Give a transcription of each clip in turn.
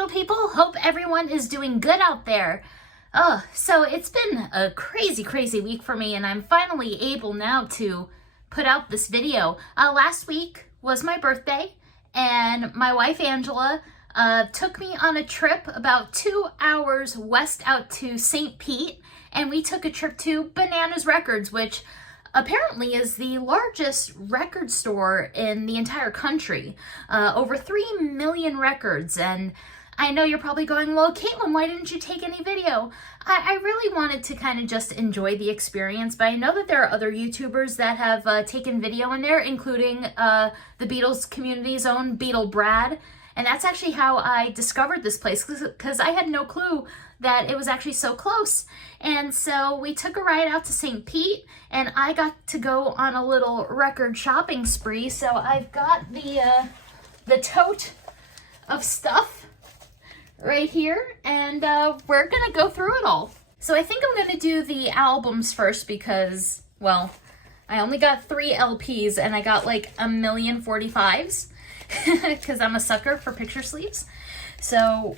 Beatle people. Hope everyone is doing good out there. Oh, so it's been a crazy week for me, and I'm finally able now to put out this video. Last week was my birthday, and my wife Angela took me on a trip about 2 hours west out to St. Pete, and we took a trip to Bananas Records, which apparently is the largest record store in the entire country. Over 3 million records. And I know you're probably going, well, Caitlin, why didn't you take any video? I really wanted to kind of just enjoy the experience, but I know that there are other YouTubers that have taken video in there, including the Beatles community's own Beatle Brad. And that's actually how I discovered this place, because I had no clue that it was actually so close. And so we took a ride out to St. Pete, and I got to go on a little record shopping spree. So I've got the tote of stuff right here, and we're gonna go through it all. So I think I'm gonna do the albums first because, well, I only got 3 LPs and I got like 1,045s because I'm a sucker for picture sleeves. So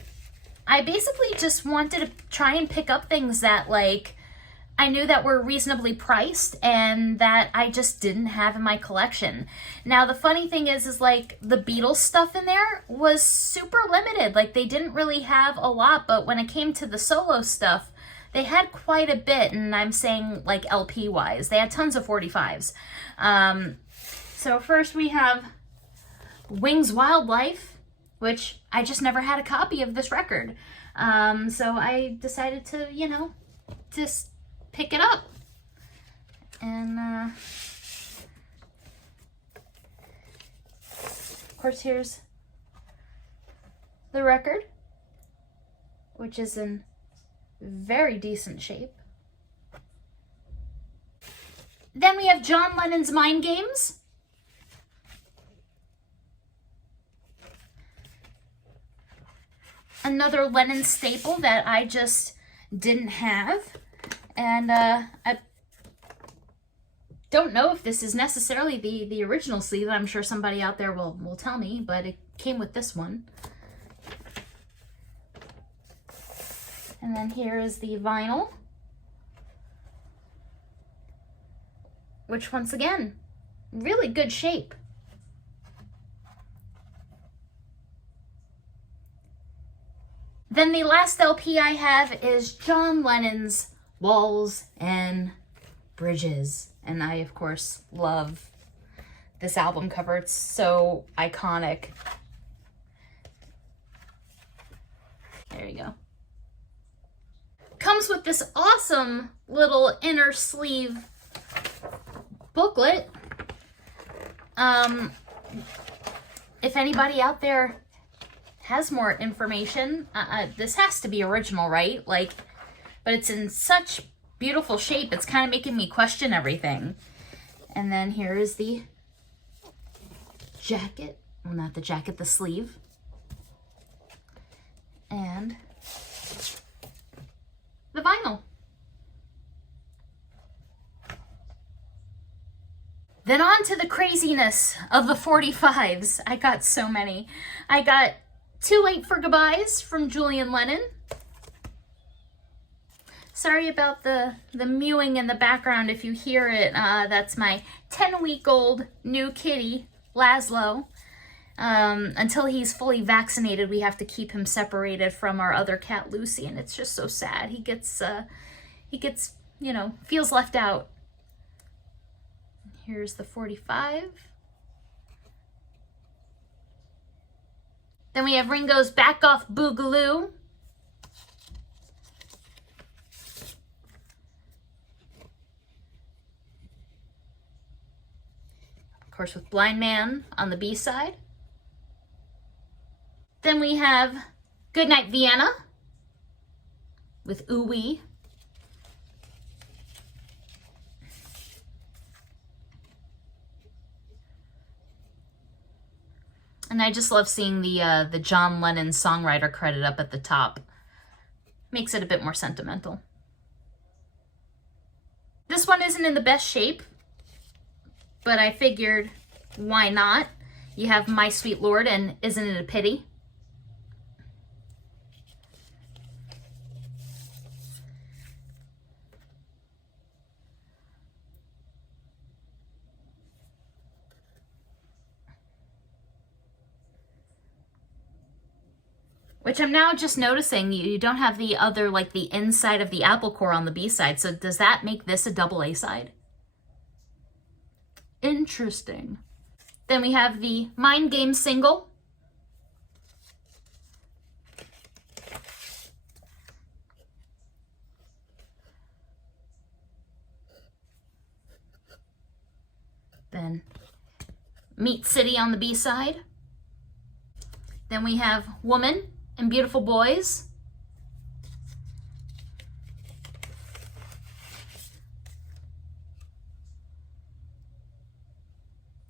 I basically just wanted to try and pick up things that like I knew that were reasonably priced and that I just didn't have in my collection. Now the funny thing is like the Beatles stuff in there was super limited. Like they didn't really have a lot, but when it came to the solo stuff, they had quite a bit, and I'm saying like LP wise. They had tons of 45s. So first we have Wings Wildlife, which I just never had a copy of this record. So I decided to, you know, just pick it up. And of course here's the record, which is in very decent shape. Then we have John Lennon's Mind Games. Another Lennon staple that I just didn't have. And I don't know if this is necessarily the original sleeve. I'm sure somebody out there will tell me, but it came with this one. And then here is the vinyl, which once again, really good shape. Then the last LP I have is John Lennon's Walls and Bridges. And I, of course, love this album cover. It's so iconic. There you go. Comes with this awesome little inner sleeve booklet. If anybody out there has more information, this has to be original, right? Like, but it's in such beautiful shape, it's kind of making me question everything. And then here is the jacket. Well, not the jacket, the sleeve. And the vinyl. Then on to the craziness of the 45s. I got so many. I got Too Late for Goodbyes from Julian Lennon. Sorry about the mewing in the background if you hear it. That's my 10-week-old new kitty, Laszlo. Until he's fully vaccinated, we have to keep him separated from our other cat, Lucy, and it's just so sad. He gets, you know, feels left out. Here's the 45. Then we have Ringo's Back Off Boogaloo. Of course, with Blind Man on the B side. Then we have Goodnight Vienna with Ooh Wee. And I just love seeing the John Lennon songwriter credit up at the top. Makes it a bit more sentimental. This one isn't in the best shape, but I figured, why not? You have My Sweet Lord and Isn't It a Pity? Which I'm now just noticing you don't have the other, like the inside of the apple core on the B side. So does that make this a double A side? Interesting. Then we have the Mind Game single. Then Meat City on the B side. Then we have Woman and Beautiful Boys.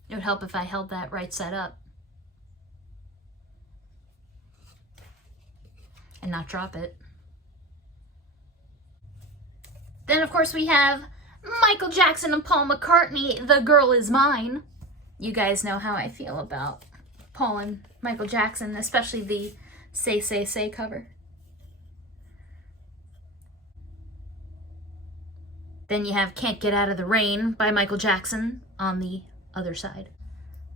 It would help if I held that right side up and not drop it. Then of course we have Michael Jackson and Paul McCartney, The Girl Is Mine. You guys know how I feel about Paul and Michael Jackson, especially the Say, Say, Say cover. Then you have Can't Get Out of the Rain by Michael Jackson on the other side.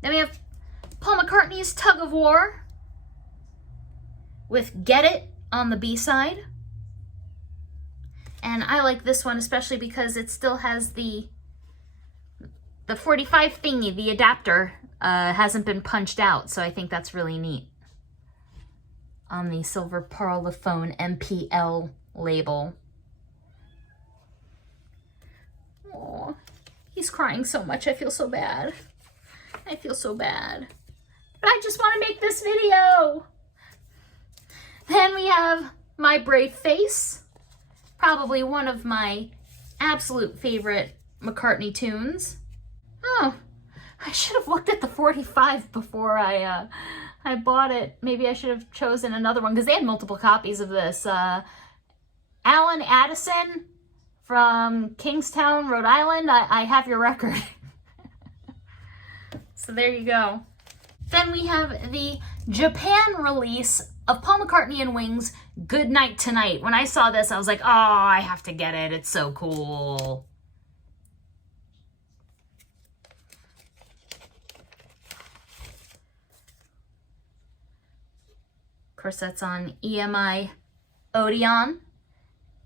Then we have Paul McCartney's Tug of War with Get It on the B side. And I like this one especially because it still has the 45 thingy, the adapter, hasn't been punched out, so I think that's really neat. On the Silver Parlophone MPL label. Oh, he's crying so much. I feel so bad. I feel so bad. But I just want to make this video. Then we have My Brave Face. Probably one of my absolute favorite McCartney tunes. Oh, I should have looked at the 45 before I bought it. Maybe I should have chosen another one because they had multiple copies of this. Alan Addison from Kingstown, Rhode Island. I have your record. So there you go. Then we have the Japan release of Paul McCartney and Wings, Good Night Tonight. When I saw this, I was like, oh, I have to get it. It's so cool. Of course, that's on EMI Odeon.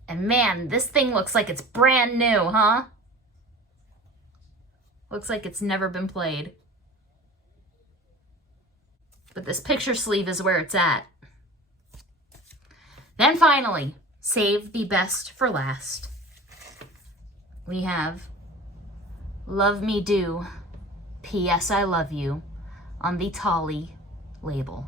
And man, this thing looks like it's brand new, huh? Looks like it's never been played. But this picture sleeve is where it's at. Then finally, save the best for last. We have Love Me Do, P.S. I Love You on the Tolly label.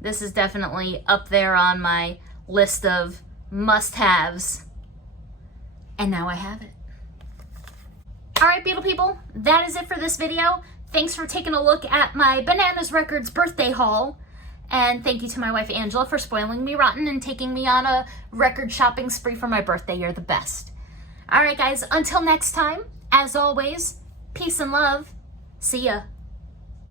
This is definitely up there on my list of must-haves. And now I have it. All right, Beatle people, that is it for this video. Thanks for taking a look at my Bananas Records birthday haul. And thank you to my wife, Angela, for spoiling me rotten and taking me on a record shopping spree for my birthday. You're the best. All right, guys, until next time, as always, peace and love. See ya.